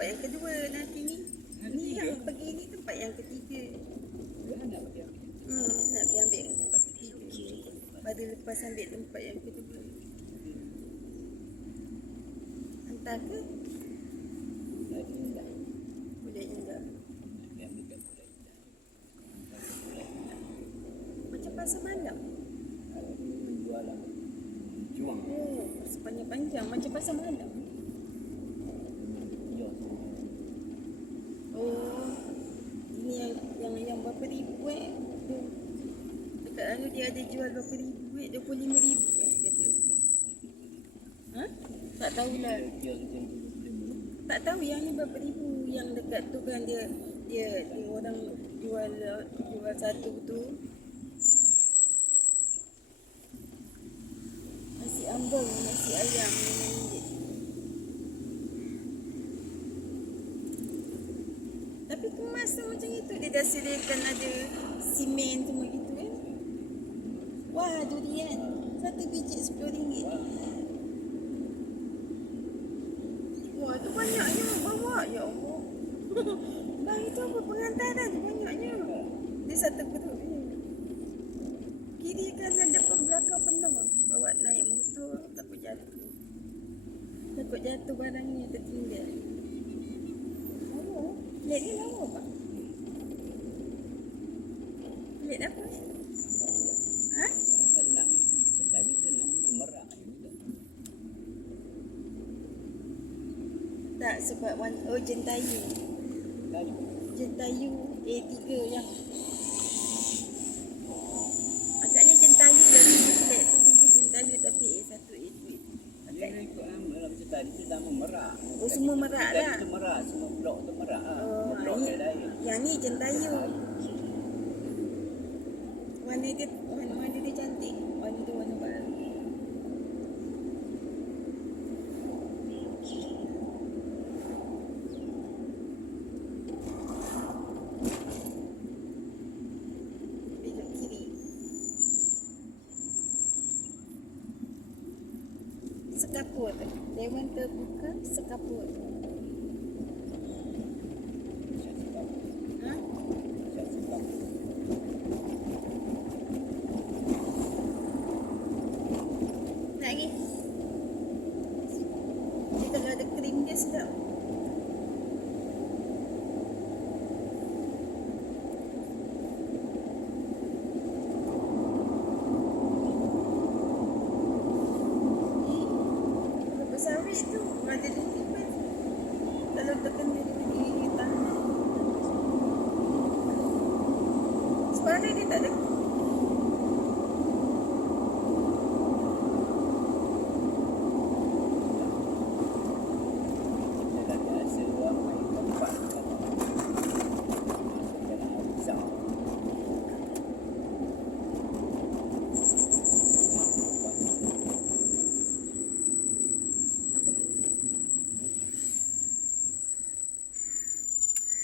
tempat yang kedua nanti ni. Ni yang pergi ni tempat yang ketiga. Nak pergi ambil tempat ketiga. Pada lepas ambil tempat yang kedua. Hantar ke? Boleh enggak? Macam pasar malam. Oh, sepanjang-panjang macam pasar malam. Oh, ini yang berapa ribu Dekat sana dia ada jual berapa ribu 25,000 kata. Ha? Tak tahulah. Tak tahu yang ni berapa ribu. Yang dekat tu kan dia orang jual satu tu. Nasi ambeng, nasi ayam RM5. Tapi kemas tu macam itu. Dia dah sediakan ada simen semua gitu kan. Wah, durian. Satu biji RM10. Wah, tu banyaknya bawa. Ya Allah. Bang, itu apa pengantaran tu banyaknya. Dia satu perut ni. Kiri kanan depan belakang penuh. Bawa naik motor, takut jatuh. Takut jatuh barangnya tertinggal. Oh, plate ni lawa pak? Plate apa? Ha? Tadi tu nama tu merah. Tak, sebab Jentayu. Jentayu A3 yang agaknya Jentayu dan semua flat tu semua Jentayu tapi A1, A2. Dia ikut dalam tadi tu nama merah. Oh, semua merak lah. Tadi tu merah, semua blok tu merah. Oh, Blok ni, lain. yang ni Jentayu. Warna dia cantik. Warna tu warna baru. Belok kiri. Sekapur. Dewan terbuka sekapur. Ha? Nak lagi? Dia kalau ada krim dia sedap. Kelapa sawit tu ada duri pun. Kalau terkena di tangan. Sebenarnya dia tak ada.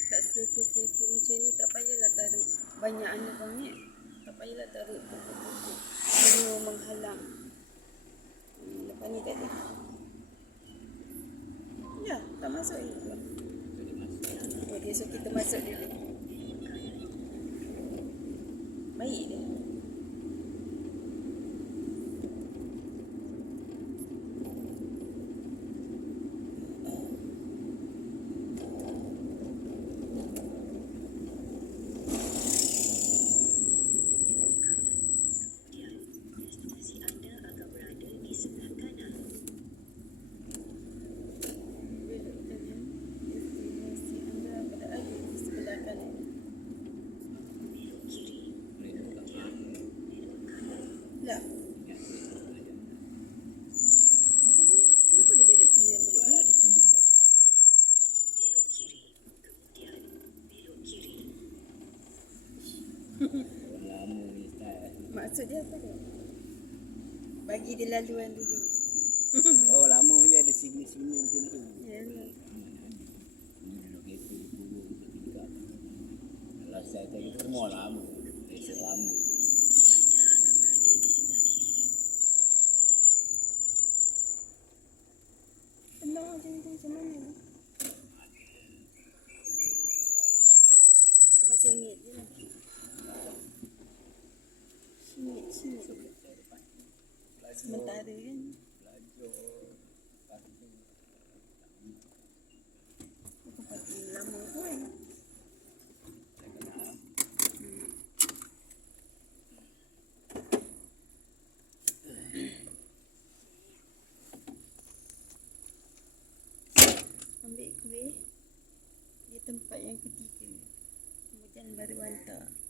Kat seleku-seleku macam ni tak payahlah taruh banyak anak banyak. Tak payahlah taruh pokok-pokok. Bunga menghalang. Lepas ni tak ada. Ya, tak masuk ni. Okay, so kita masuk dulu. Baik dia. Tak. Apa bang? Kenapa dia belok kiri dan belok kanan? Ada tunjuk jalan. Belok kiri, kemudian belok kiri. Orang lama ni style. Maksud dia apa dia? Bagi dia laluan dulu. Oh, lama je ada sini-sini macam tu. Ya. Ni duduk kereta dua untuk tiga. Kalau saya tadi semua lama. Kereta lama. Destinasi anda akan berada di sebelah kiri. Tenang macam tu macam mana? pun. Ambil kuih. Di tempat yang ketiga. Kemudian baru hantar.